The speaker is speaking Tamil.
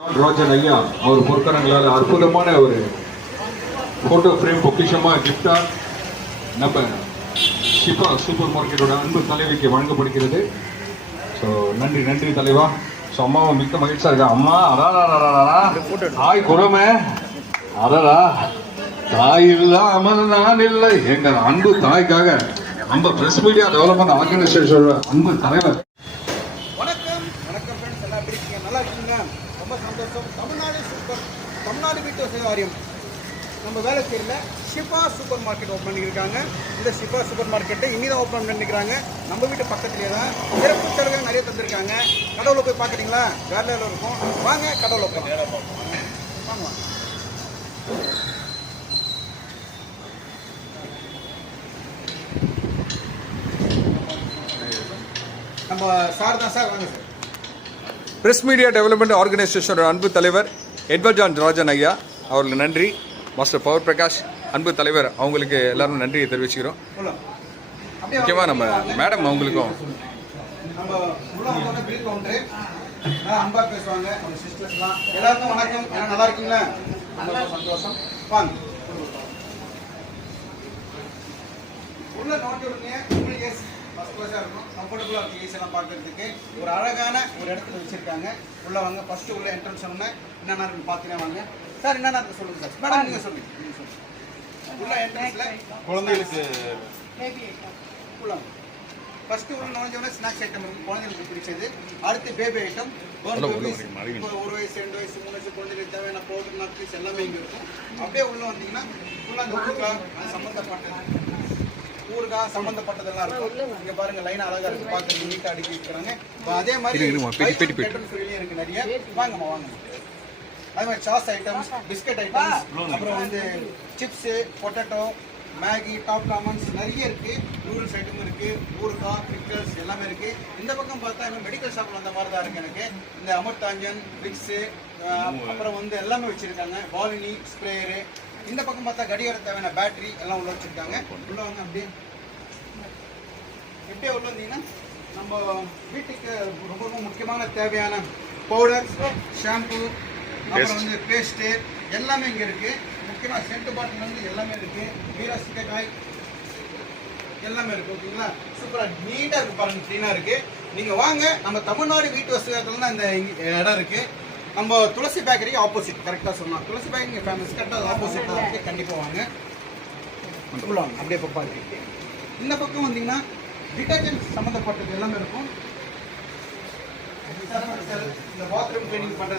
ராஜன் ஐயா அவர் பொற்கரங்களால் அற்புதமான ஒரு போட்டோ ஃப்ரேம் பொக்கிஷமா கிஃப்டா நம்ம ஷிபா சூப்பர் மார்க்கெட்டோட அன்பு தலைவிக்கு வழங்கப்படுகிறது. ஸோ நன்றி நன்றி தலைவா. ஸோ அம்மாவும் மிக்க மகிழ்ச்சியா இருக்கா. அம்மா அதான் தாய் குறமே அதடா தாய் இல்லாம நான் இல்லை. எங்கள் அன்பு தாய்க்காக நம்ம பிரஸ் மீடியா டெவலப்மெண்ட் ஆர்கனைசேஷனோட அன்பு தலைவர். வணக்கம் வணக்கம் ஃப்ரெண்ட்ஸ், எல்லாம் எப்படி இருக்கீங்க? நல்லா இருக்கீங்க? ரொம்ப சந்தோஷம். தமிழ்நாடு வீட்டு வசதி வாரியம் நம்ம வேலைச்சேரியில் ஷிபா சூப்பர் மார்க்கெட் ஓப்பன் பண்ணியிருக்காங்க. இந்த ஷிபா சூப்பர் மார்க்கெட்டை இனிதான் ஓப்பன் பண்ணிக்கிறாங்க. நம்ம வீட்டு பக்கத்துலேயே தான். சிறப்பு சலுகை நிறைய தந்திருக்காங்க. கடவுளை போய் பார்க்குறீங்களா? வேற லெவலில் இருக்கும். வாங்க கடவுளை வாங்க. நம்ம சார் தான் சார். வாங்க சார். பிரஸ் மீடியா டெவலப்மெண்ட் ஆர்கனைசேஷனோட அன்பு தலைவர் எட்வர்ட் ஜான் ராஜன் ஐயா அவர்களுக்கு நன்றி. மாஸ்டர் பவர் பிரகாஷ் அன்பு தலைவர் அவங்களுக்கு எல்லாரும் நன்றியை தெரிவிச்சுக்கிறோம். முக்கியமாக நம்ம மேடம் அவங்களுக்கும் நம்ம பில் கவுண்டர் அன்பா பேசுவாங்க. நம்ம சிஸ்டர்ஸ்லாம் எல்லாருக்கும் வணக்கம். நல்லா இருக்கீங்களா? சந்தோஷம். வாங்க உள்ள நோட்டி விடுங்க. உங்களுக்கு ஏசி ஃபர்ஸ்ட் கிளாஸாக இருக்கும். கம்ஃபர்டபுளாக இருக்கும். ஏசி எல்லாம் பார்க்கறதுக்கு ஒரு அழகான ஒரு இடத்துல வச்சிருக்காங்க. உள்ள வாங்க. ஃபர்ஸ்ட் உள்ள என்ட்ரன்ஸ் சொன்னேன் என்னென்ன இருக்குன்னு பார்த்துனே வாங்க. சார் என்னென்ன இருக்கு சொல்லுங்க சார். மேடம் நீங்கள் சொல்லுங்க. உள்ள என்ட்ரன்ஸ்ல குழந்தைகளுக்கு உள்ள ஃபர்ஸ்ட் உள்ள நுழைஞ்சவொடனே ஸ்நாக்ஸ் ஐட்டம் இருக்கும். குழந்தைகளுக்கு பிடிச்சது. அடுத்து பேபி ஐட்டம். ஒரு வயசு 2 வயசு 3 வயசு குழந்தைகளுக்கு தேவையான பவுடர் நட்ஸ் எல்லாமே இங்கே இருக்கும். அப்படியே உள்ள வந்தீங்கன்னா ஃபுல்லாக அந்த ஊறுகாய் சம்பந்தப்பட்டதெல்லாம் இருக்கும். இங்க பாருங்க லைன் அழகா இருக்கு. பார்க்க நீட்டா அடுக்கி வைக்கிறாங்க. அதே மாதிரி இருக்கு நிறைய. வாங்கம்மா வாங்க. அதே மாதிரி சாஸ் ஐட்டம்ஸ், பிஸ்கட் ஐட்டம்ஸ், அப்புறம் வந்து chips, potato, Maggi, top commons நிறைய இருக்கு. நூடுல்ஸ் ஐட்டம் இருக்கு. ஊறுகாய், பிக்கல்ஸ் எல்லாமே இருக்கு. இந்த பக்கம் பார்த்தா இன்னும் மெடிக்கல் ஷாப்ல அந்த மாதிரி தான் இருக்கு. எனக்கு இந்த அமிர்தாஞ்சன், விக்ஸ், அப்புறம் வந்து எல்லாமே வச்சிருக்காங்க. வாலினி ஸ்ப்ரேயரு. இந்த பக்கம் பார்த்தா கடிகார தேவையான பேட்டரி எல்லாம் உள்ள வச்சிருக்காங்க. உள்ள வந்து அப்படியே எப்படியே உள்ள வந்தீங்கன்னா நம்ம வீட்டுக்கு ரொம்ப ரொம்ப முக்கியமான தேவையான பவுடர், ஷாம்பு, அப்புறம் வந்து பேஸ்ட்டு எல்லாமே இங்கே இருக்கு. முக்கியமாக சென்ட் பாட்டில் வந்து எல்லாமே இருக்கு. வீரா சிக்கக்காய் எல்லாமே இருக்கு. ஓகேங்களா? சூப்பராக நீட்டாக இருக்கு. பாருங்க க்ளீனாக இருக்கு. நீங்கள் வாங்க. நம்ம தமிழ்நாடு வீட்டு வசதியில் தான் இந்த இடம் இருக்கு. நம்ம துளசி பேக்கரி ஆப்போசிட். கரெக்டாக சொன்னால் துளசி பேக்கரி ஃபேமஸ். கரெக்டாக ஆப்போசிட் தான் இருக்குது. கண்டிப்பாக வாங்க. வாங்க அப்படியே பப்பா இருக்கு. இந்த பக்கம் வந்தீங்கன்னா டிட்டர்ஜென்ட் சம்மந்தப்பட்டது எல்லாமே இருக்கும். இந்த பாத்ரூம் கிளீனிங் பண்ணுறது